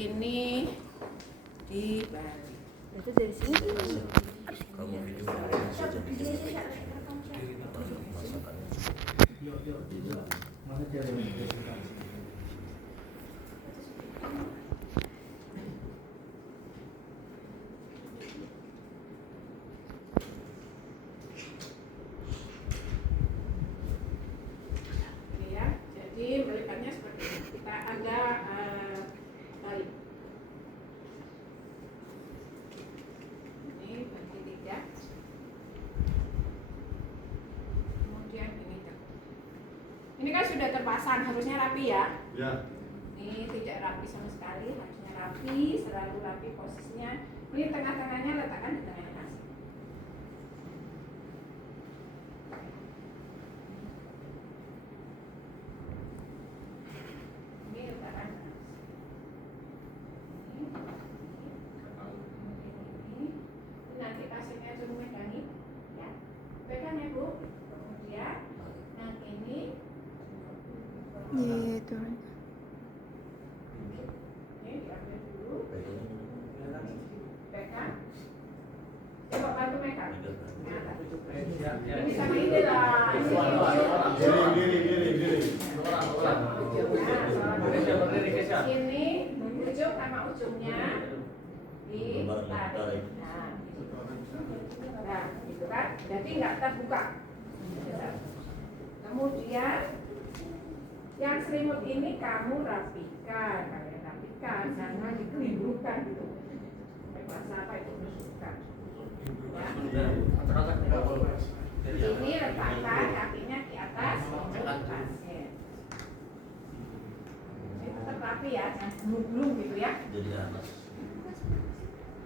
ini di Bali. Itu dari sini. Kamu video bisa jadi Jadi melihatnya seperti ini. Kita ada balik. Ini bagi 3. Kemudian ini. Ini kan sudah terpasang, harusnya rapi ya. Ya. Ini tidak rapi sama sekali, harusnya rapi, selalu rapi posisinya. Ini tengah-tengahnya letakkan di tengah nasi. Nanti pasiennya suruh megangin, ya. Pegang ya Bu. Kemudian yang ini. Iya itu. Ini diambil dulu. Pegang. Coba bantu megang. Ini sama ini lah. Ini ujung sama ujungnya ditarik. Nah, gitu kan? Jadi nggak terbuka. Kemudian yang selimut ini kamu rapikan, kalian rapikan, jangan dikelirukan gitu. Kelas apa itu menunjukkan? Ya. Ini letakkan kakinya di atas pasien. Ini tetap rapi ya, jangan belum gitu ya. jadi atas.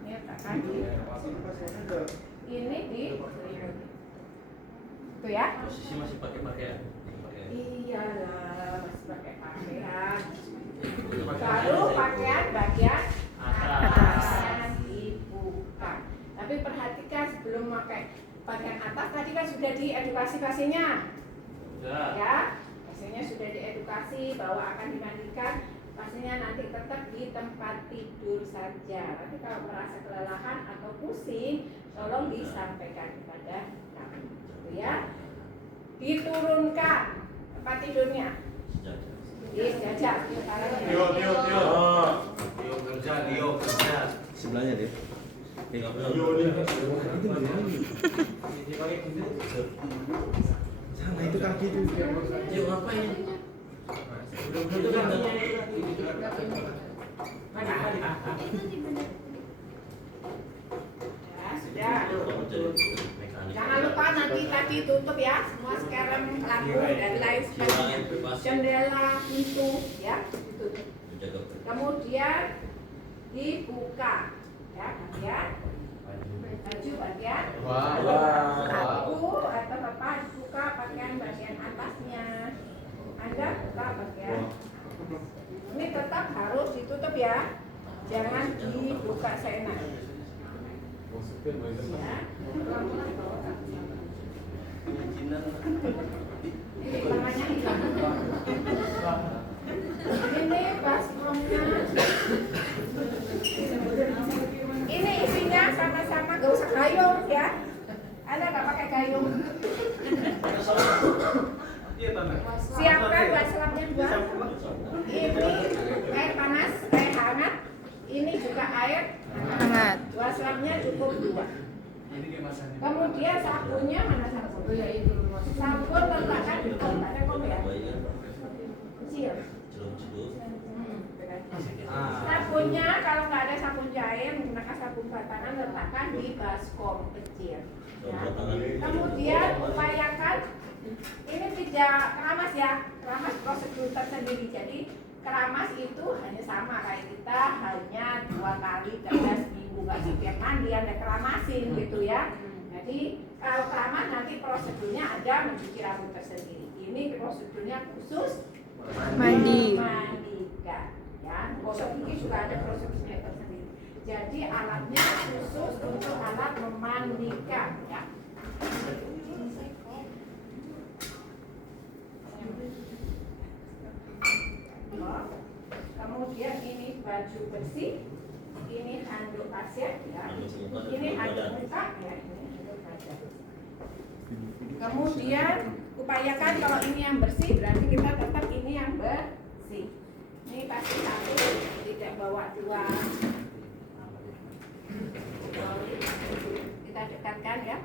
Ini letakkan di ini di selimut. Itu ya. Posisi masih pakai pakaian. Iyalah, masih pakai pakaian. Lalu pakaian bagian atas dibuka. Tapi perhatikan sebelum pakai bagian atas tadi kan sudah diedukasi pasiennya. Ya, pasiennya sudah diedukasi bahwa akan dimandikan. Pasiennya nanti tetap di tempat tidur saja. Tapi kalau merasa kelelahan atau pusing, tolong disampaikan kepada kami. Gitu ya. Diturunkan tempat tidurnya. Jajak. Tio. Dio kerja. Sebelahnya dia. Sana itu kaki itu. Dio ngapain? Ya, sudah. Jangan lupa nanti tadi tutup ya, semua sekarang lampu dan lain sebagainya. Jendela, pintu, ya, ditutup. Kemudian dibuka, ya, bagian baju bagian saku atau apa dibuka bagian atasnya. Anda buka bagian. Ini tetap harus ditutup ya, jangan dibuka seenaknya. Ya. Ini tangannya hilang. Ini baskomnya. Ini isinya sama-sama, gak usah gayung ya. Anda nggak pakai gayung. Siapkan buat selapnya 2. Ini air panas, air hangat. Ini juga air Hangat. 2 selapnya cukup 2. Kemudian sabunnya mana sabun? Sabun letakkan di tempat ada kom ya? Kecil. Sabunnya kalau nggak ada sabun cair menggunakan sabun batangan letakkan di baskom kecil. Ya. Kemudian upayakan ini tidak keramas ya, keramas prosedur tersendiri. Jadi keramas itu hanya sama kayak kita hanya 2 kali dalam seminggu, nggak setiap mandi ada keramasin gitu ya. Jadi kalau keramas nanti prosedurnya ada mencuci rambut tersendiri. Ini prosedurnya khusus mandikan. Ya, gosok gigi juga ada prosedurnya tersendiri. Jadi alatnya khusus untuk alat memandikan ya. Kemudian kemudian ini baju bersih, ini handuk pasien, ya. Ini handuk muka, ya. Ini handuk wajah. Kemudian upayakan kalau ini yang bersih, berarti kita tetap ini yang bersih. Ini pasti satu, tidak bawa dua. Kita dekatkan ya.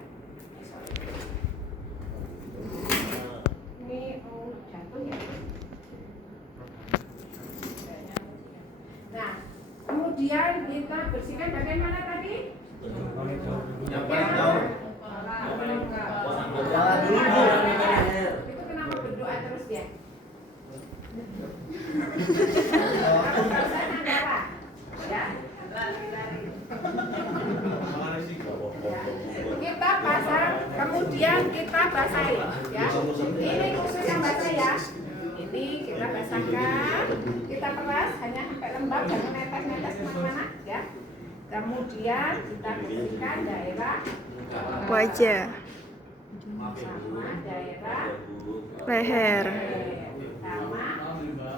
Ini jatuh ya. Nah, kemudian kita bersihkan bagian mana tadi? Yang paling jauh. Itu kenapa berdoa terus ya? Ya. Kita pasang, kemudian kita basahi, ya. Ini khusus yang basah ya. Ini kita basahkan, kita peras hanya sampai lembab, jangan netes-netes kemana-mana, ya. Kemudian kita bersihkan daerah Wajah. sama daerah Leher. sama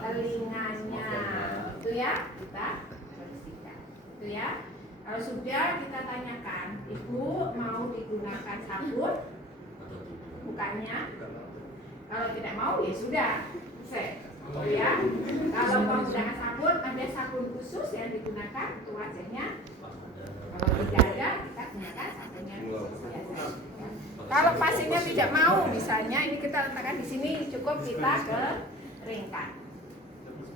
telinganya, itu ya kita bersihkan, itu ya. Kalau sudah kita tanyakan, ibu mau digunakan sabun bukannya? Kalau tidak mau ya sudah, oh ya. Kalau mau menggunakan sabun, ada sabun khusus yang digunakan untuk wajahnya. Kalau tidak ada, kita gunakan sabunnya biasa. Kalau pasiennya tidak mau, misalnya ini kita letakkan di sini, cukup kita keringkan,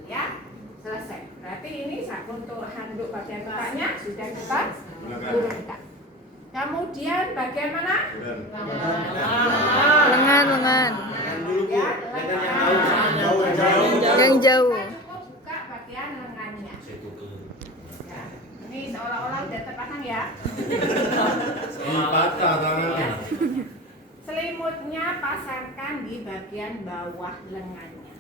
ya, selesai. Berarti ini sabun untuk handuk bagian mukanya sudah kita turunkan. Kemudian bagian mana? Lengan. Ya, Yang jauh. Kita cukup buka bagian lengannya. Ya. Ini seolah-olah sudah terpasang ya. Patah tangannya. Selimutnya pasangkan di bagian bawah lengannya.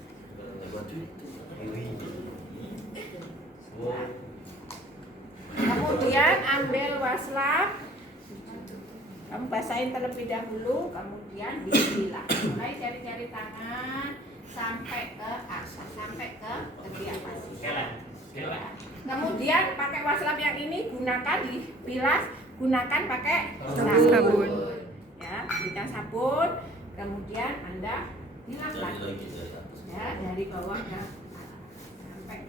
Kemudian ambil waslap, kamu basahin terlebih dahulu, kemudian dibilas. Mulai jari-jari tangan sampai ke atas, sampai ke ketiak pasien. Kemudian pakai waslap yang ini gunakan dibilas, gunakan pakai sabun. Ya, berikan sabun, kemudian Anda bilas lagi. Ya, dari bawah ke atas sampai.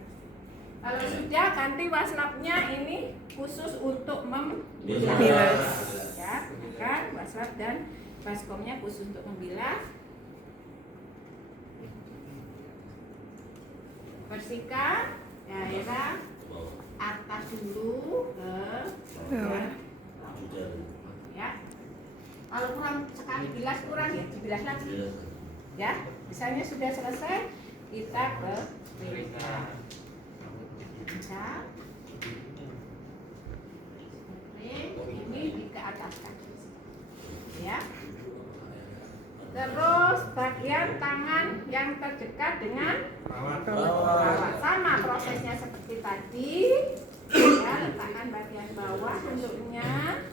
Kalau sudah ganti waslapnya ini khusus untuk membilas. Ya, bukan waslap dan baskomnya khusus untuk membilas. Bersihkan daerah atas dulu ke bawah. Ya. Kalau kurang sekali bilas kurang ya dibilas lagi. Ya, misalnya sudah selesai kita ke ini ke atas kaki. Ya. Terus bagian tangan yang terdekat dengan bawah, sama prosesnya seperti tadi. Ya, letakkan bagian bawah handuknya.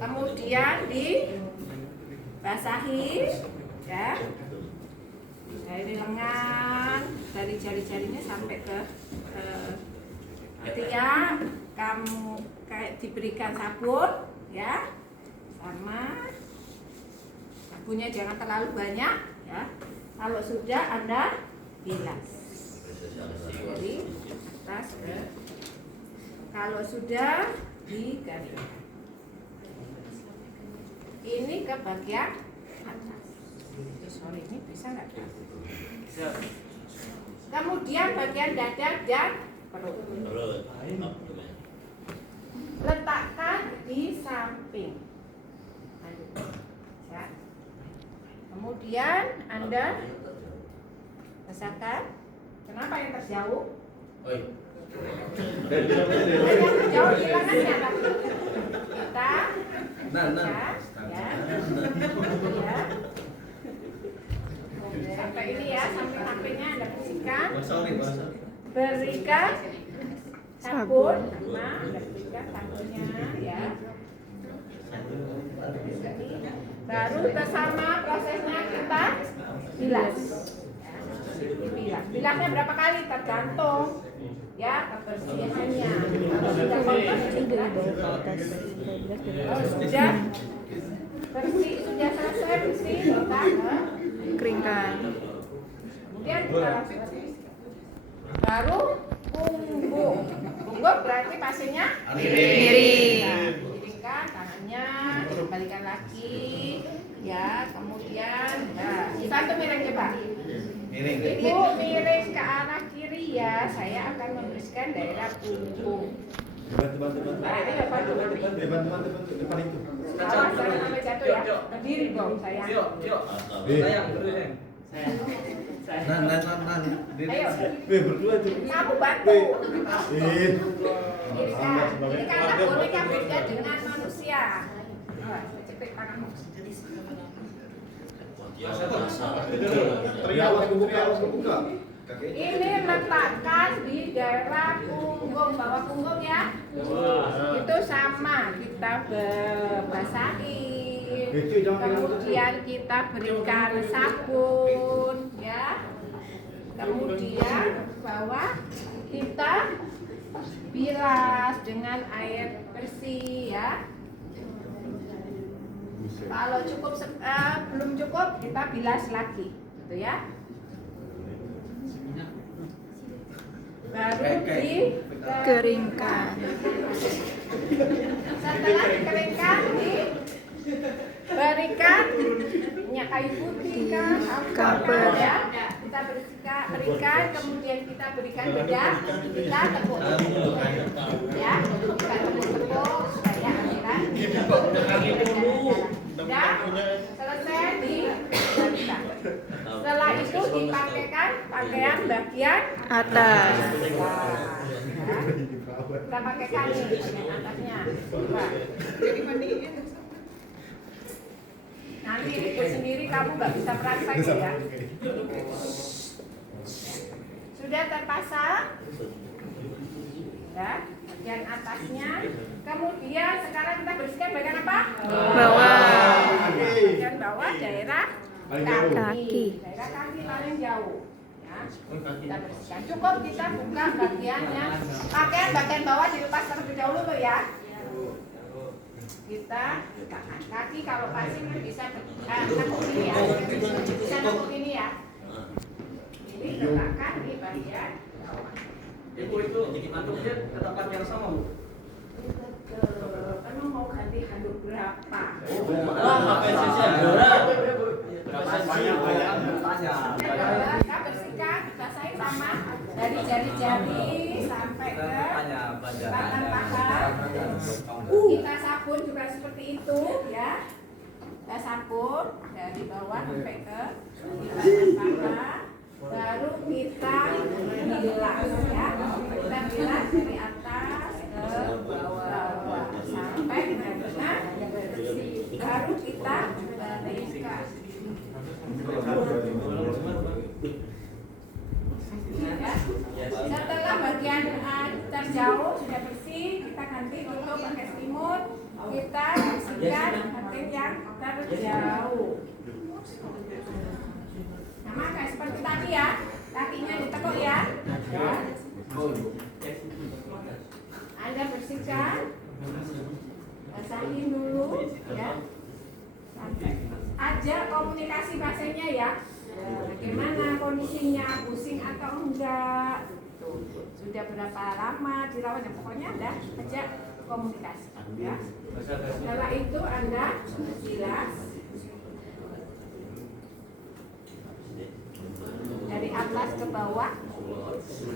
Kemudian dibasahi, ya, dari lengan, dari jari-jarinya sampai ke ketiak. Kamu kayak diberikan sabun, ya, sama sabunnya jangan terlalu banyak, ya. Kalau sudah Anda bilas dari atas ke, kalau sudah digaringkan. Ini ke bagian atas. Sorry, ini bisa nggak? Kemudian bagian dada dan perut. Letakkan di samping. Ya. Kemudian Anda rasakan. Kenapa yang terjauh? Yang terjauh hilangannya tadi. Kita ya. Sampai ini ya, samping-sampingnya Anda bersihkan. Berikan sabun, nah, Anda berikan sabunnya ya. Baru bersama prosesnya kita bilas. Bilangnya berapa kali tergantung ya kebersihannya. Kalau sudah kotor sudah bersih, sudah selesai bersih, kita Keringkan. kemudian kita langsung baru punggung. Punggung berarti pasiennya Miring. Nah, miringkan tangannya, kembalikan lagi, ya. Kemudian, nah, satu miring coba. Ibu miring ke arah kiri ya. Saya akan membersihkan daerah punggung. Nah, ini bantu. Depan itu. Awas jangan sampai jatuh ya. Berdiri dong sayang. Nah. Ayo. Berdua tuh. Kamu bantu. Eh. Ini karena boneka beda dengan manusia. Cepet tanganmu. Teriak buka. Ini letakkan di daerah punggung, bawah punggung ya. Itu sama, kita basahin. Kemudian kita berikan sabun ya. Kemudian bawah kita bilas dengan air bersih ya. Kalau cukup belum cukup kita bilas lagi, gitu ya. Baru Keringkan. setelah dikeringkan diberikan minyak kayu putih kan, Kamper. ya. Kita berikan, kemudian kita berikan bedak, kita tepuk, ya. Kita tepuk supaya aliran ya selesai diberikan. Setelah itu dipakaikan pakaian bagian Atas. kita pakaikan nih bagian atasnya. Coba. Nanti itu sendiri kamu nggak bisa praktek ya. Sudah terpasang ya bagian atasnya. Kemudian sekarang kita bersihkan bagian apa? Bawah. Bagian bawah daerah Kaki. daerah kaki paling jauh. Ya. Kita bersihkan. Cukup kita buka bagiannya. Pakaian bagian bawah dilepas terlebih dahulu loh ya. Kita bukakan kaki, kalau pasien kan bisa tekuk ini ya. Bisa tekuk ini ya. Ini letakkan di bagian bawah. Ibu itu handuknya ke tempat yang sama, Bu. Kamu mau ganti handuk berapa? Kita bersihkan, basahin sama dari jari-jari sampai ke batang paha. Kita sabun juga seperti itu ya. Kita sabun dari bawah sampai ke batang paha. Baru kita bilas ya. Kita bilas dari atas ke bawah sampai benar-benar bersih. Baru kita balikkan. Ya. Setelah bagian terjauh sudah bersih, kita ganti tutup pakai selimut. Kita bersihkan bagian yang terjauh. Sama kayak seperti tadi ya, kakinya ditekuk ya. Anda bersihkan, basahin dulu ya. Sampai aja komunikasi pasiennya ya. Bagaimana kondisinya, pusing atau enggak? Sudah berapa lama dirawat? Pokoknya Anda ajak komunikasi ya. Setelah itu Anda bilas dari atas ke bawah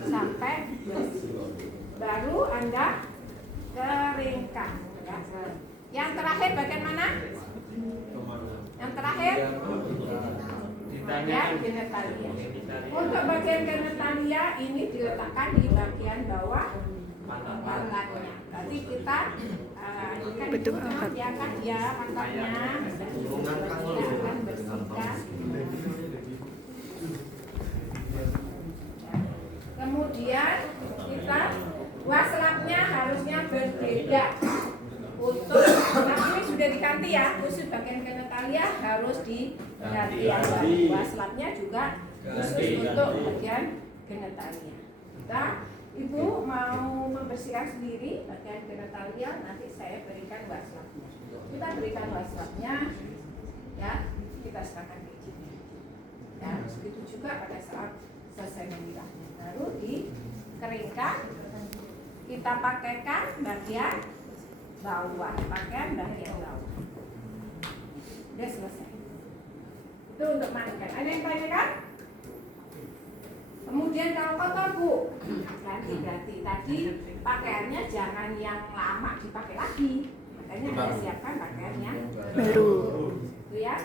sampai bersih. Baru Anda keringkan ya. Yang terakhir bagian mana? Yang terakhir bagian genitalia. Untuk bagian genitalia ini diletakkan di bagian bawah pantatnya. Berarti kita Betul angkat. ya kan ya pantatnya kita akan bersihkan. Kemudian kita waslapnya harusnya berbeda. Untuk ini sudah diganti ya, khusus bagian genitalia harus diganti ya. Waslapnya juga khusus untuk bagian genitalia. Ibu mau membersihkan sendiri bagian genitalia, nanti saya berikan wastafnya. Kita berikan wastafnya, ya, kita serahkan ke ibunya. Ya, begitu juga pada saat selesai memilahnya, baru dikeringkan, kita pakaikan bagian bawah, pakaian bagian bawah. Udah selesai. Itu untuk mandikan. Ada yang tanyakan? Kemudian kalau kotor Bu, ganti berarti tadi pakaiannya jangan yang lama dipakai lagi. Makanya Anda siapkan pakaian yang Baru. Itu ya.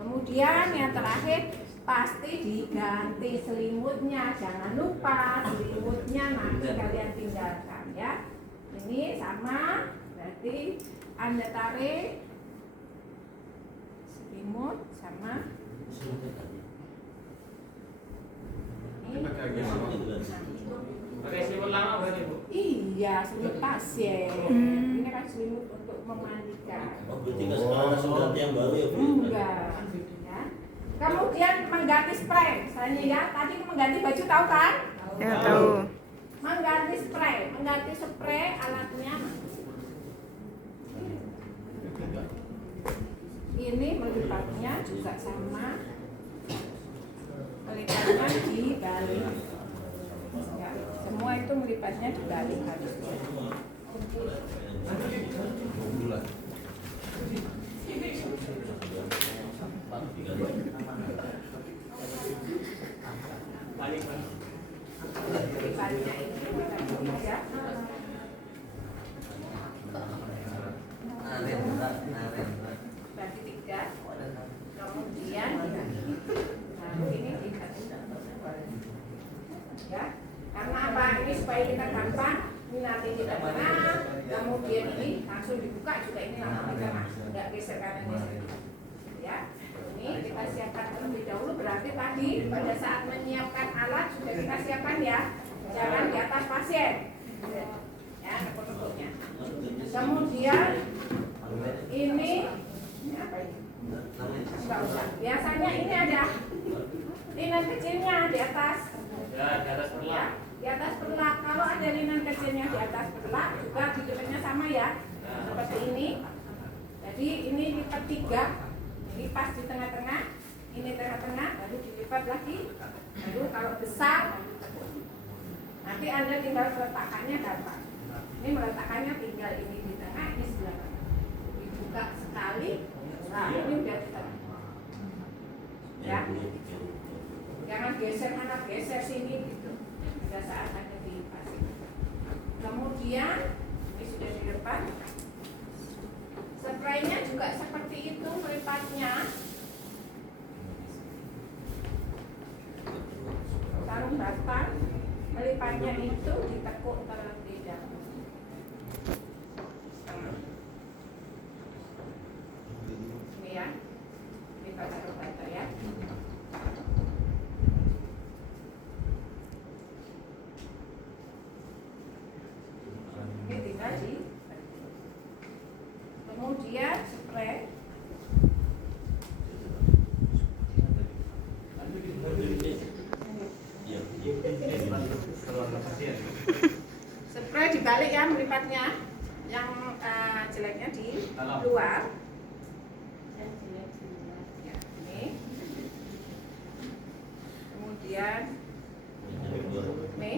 Kemudian yang terakhir pasti diganti selimutnya. Jangan lupa selimutnya nanti kalian tinggalkan ya. Ini sama, berarti Anda tarik selimut sama ini. Pakai selimut lama berarti Bu? Iya, selimut pasien. Ini kan selimut untuk memandikan. Oh, berarti nggak sekarang langsung ganti yang baru ya Bu? Enggak. Ya. Kemudian mengganti spray. Misalnya ya, tadi mengganti baju tahu kan? Ya tahu. Mengganti spray alatnya. Ini melipatnya juga sama. Melipatnya dibalik. Ya, semua itu melipatnya dibalik harus. Melipatnya ini ya. Bagi 3. Kemudian ini dikasih ya. Karena apa? Ini supaya kita gampang. Ini nanti kita tengah, kemudian ini langsung dibuka juga ini langsung kita masuk, nggak geser kanan geser. Ya, ini kita siapkan terlebih dahulu. Berarti tadi pada saat menyiapkan alat sudah kita siapkan ya, jangan di atas pasien. Ya, nekuk-nekuknya. Kemudian ini apa ini? Enggak usah. Biasanya ini ada linen kecilnya di atas. Ya, di atas perlak. Di atas perlak. Kalau ada linen kecilnya di atas perlak juga tutupnya sama ya. Seperti ini. Jadi ini lipat 3. Ini pas di tengah-tengah. Ini tengah-tengah, baru dilipat lagi. Baru kalau besar, nanti Anda tinggal meletakkannya gampang. Ini meletakkannya tinggal ini di tengah, ini sebelah kanan. Dibuka sekali. Nah, ini udah di tengah. Ya. Jangan geser mana, geser sini gitu. Pada saat ada di pasir. Kemudian ini sudah di depan. Spraynya juga seperti itu melipatnya. Sarung batang melipatnya itu ditekuk terlebih dahulu. Ini ya, lipat sarung batang ya. Ini tinggal di. Kemudian spray. Spray dibalik ya melipatnya. Yang jeleknya di luar. Ya, ini. Kemudian ini.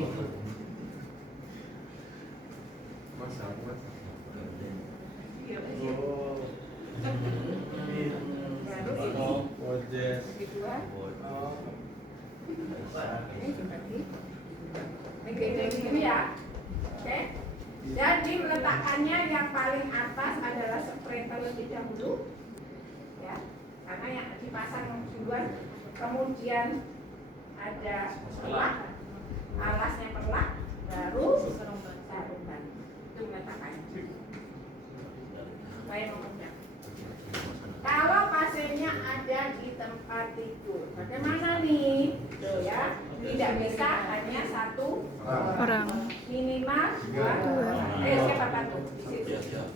Baru ini kedua. Ini seperti ini gini ya. Oke. Jadi meletakkannya yang paling atas adalah spray terlebih dahulu. Ya. Karena yang dipasang duluan, kemudian ada perlak, alasnya perlak, baru sarungan. Itu meletakkannya. Supaya memudahkan. Kalau pasiennya ada di tempat tidur, bagaimana nih? Tuh ya, tidak bisa hanya 1 Orang. minimal 2 orang. Siapa bantu di situ? 1.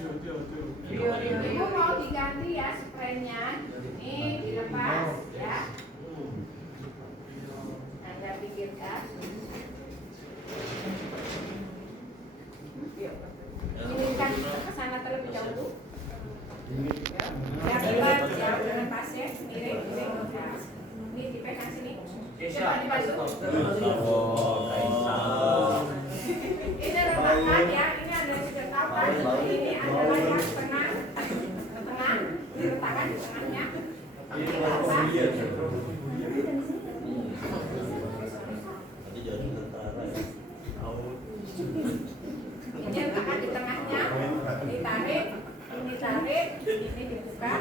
Ibu mau diganti ya spraynya. Ini dilepas ya. Anda pikirkan. Ini kan ke sana terlebih dahulu. Ya, pelan ya, dengan pasien miring. Ini dipegang sini. Coba dibasuh. Ini retakan ya, ini ada sudah tahu kan? Ini adalah yang tengah, diletakkan di tengahnya. Ini basah. Nanti jadi tentara ya. Ini letakkan di tengahnya, ditarik, ini dibuka.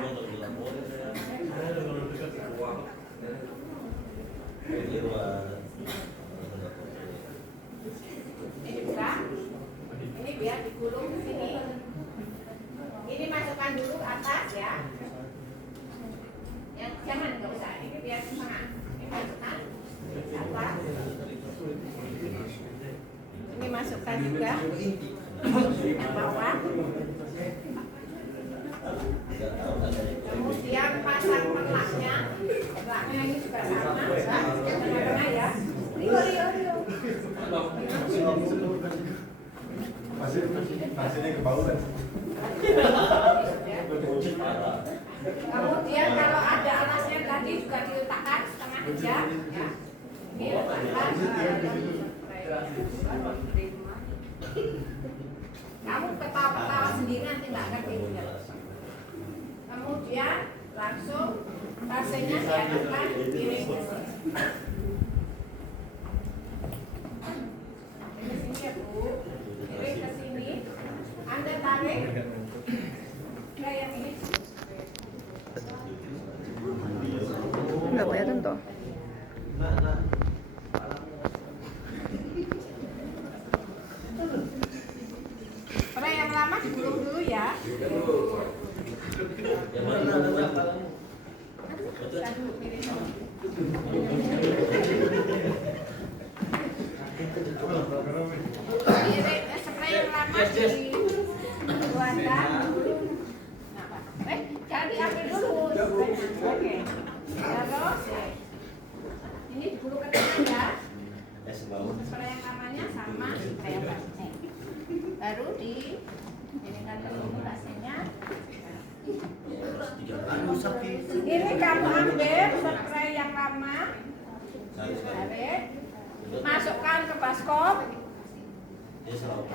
Ini dibuka, ini biar digulung ke sini. Ini masukkan dulu ke atas ya. Yang jangan nggak usah, ini biar di tengah. Ini masukkan ke atas. Ini masukkan juga yang bawah. Kemudian pasang pelaknya. Pelaknya ini juga sama, tengah-tengah ya. Rio. Hasilnya kebauan. Kemudian kalau ada alasnya tadi juga diletakkan setengah jam ya. Ini letakkan. Kamu ketawa-ketawa sendiri nanti nggak ngerti juga. Kemudian langsung pasenya diarahkan piring ke sini. Ini sini ya Bu, piring ke sini. Anda tarik. Nah yang ini. Nggak kelihatan toh. Spray yang lama digulung dulu ya. Yang mana ada kalangmu? Aduh, piring. Spray yang lama dikeluarkan. Jangan diambil dulu. Oke. Terus ini digulung ke tengah ya. Es bau. Spray yang lamanya sama kayak basnya. Baru di ini kan terlalu basnya. Ini kamu ambil spray yang lama, tarik, masukkan ke baskom,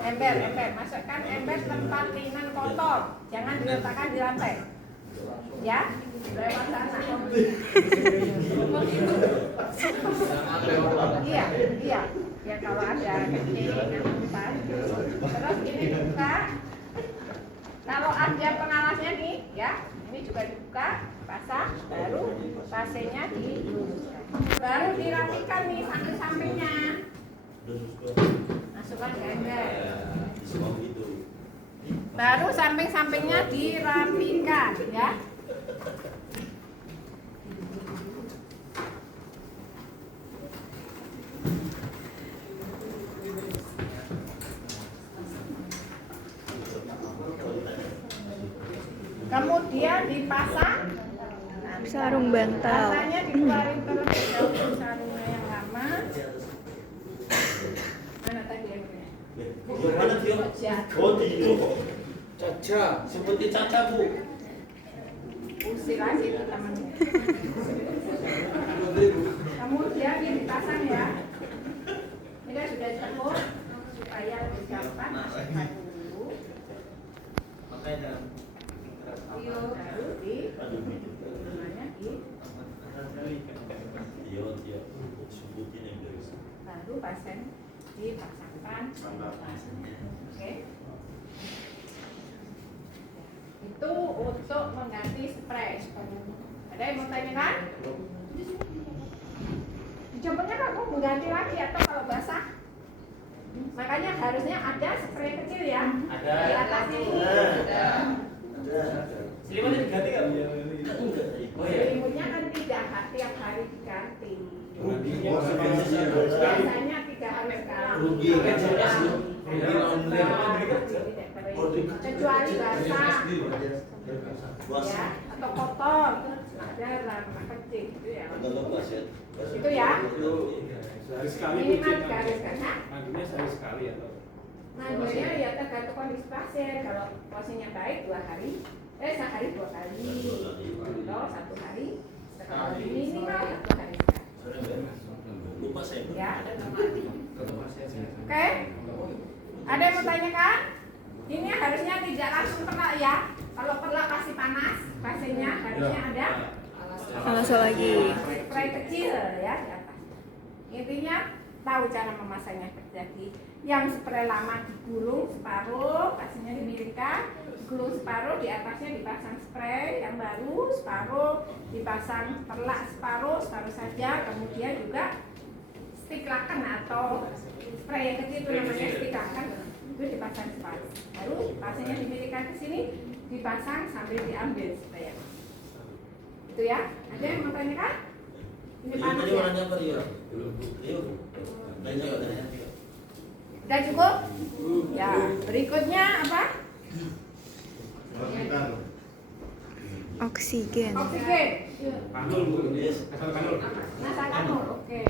ember, masukkan ember tempat linen kotor, jangan diletakkan di lantai, ya, lewat sana. Iya, ya kalau ada kecil, terus ini dibuka. Kalau ada pengalasnya nih, ya, ini juga dibuka, pasang, baru pasenya diluruskan. Baru dirapikan nih samping-sampingnya. Masukkan ke ember. Baru samping-sampingnya dirapikan, ya. Kemudian dipasang Sarung bantal. bantalnya dikeluarin terlebih dahulu sarungnya yang lama. Mana tadi embernya? Mana Tio? Oh Tio. Caca. Seperti Caca Bu. Usir aja itu temannya. Kemudian dia dipasang ya. Ini sudah cukup supaya lebih gampang masukkan dulu. Tio baru di namanya di Tio. Sebutin yang dari baru pasien dipasangkan. Oke. Itu untuk mengganti spray. Ada yang mau tanyakan? Dijemputnya kamu mengganti lagi atau kalau basah? Makanya harusnya ada spray kecil ya. Ada. Di atas ini. Selimutnya diganti nggak Bu? Oh iya. Selimutnya kan tidak tiap hari diganti. Oh, Biasanya 3 hari sekali. Rugi. Tidak spray. Kecuali basah Puas. ya atau kotor ada warna kecil gitu ya. Ada lepas ya. Itu ya. Sehari sekali Minimal cuci, 3 hari karena mandinya sehari sekali atau mandinya ya tergantung kondisi pasien. Kalau posisinya baik 2 hari, sehari 2 kali, atau 1 hari sekali, minimal 1 hari sekali. Lupa saya. Ya. Oke. Ada yang mau tanyakan? Ini harusnya tidak langsung perla ya. Kalau perla kasih panas, pasiennya harusnya ada Langsung lagi. spray kecil ya di atas. Intinya tahu cara memasangnya. Jadi yang spray lama digulung separuh, pasiennya dimiringkan, digulung separuh, di atasnya dipasang spray yang baru separuh, dipasang perla separuh saja, kemudian juga stik laken atau spray yang kecil itu namanya stik laken, itu dipasang separuh. Baru pasiennya dimiringkan ke sini, dipasang sambil diambil supaya itu ya. Ada yang mau tanyakan? Ini panas Tadi ya? warnanya apa Rio? Rio. Nanya nggak tanya? Udah cukup? Ya, berikutnya apa? Oksigen. Oksigen. kanul bu, Yes. asal kanul. Nah, kanul. Oke.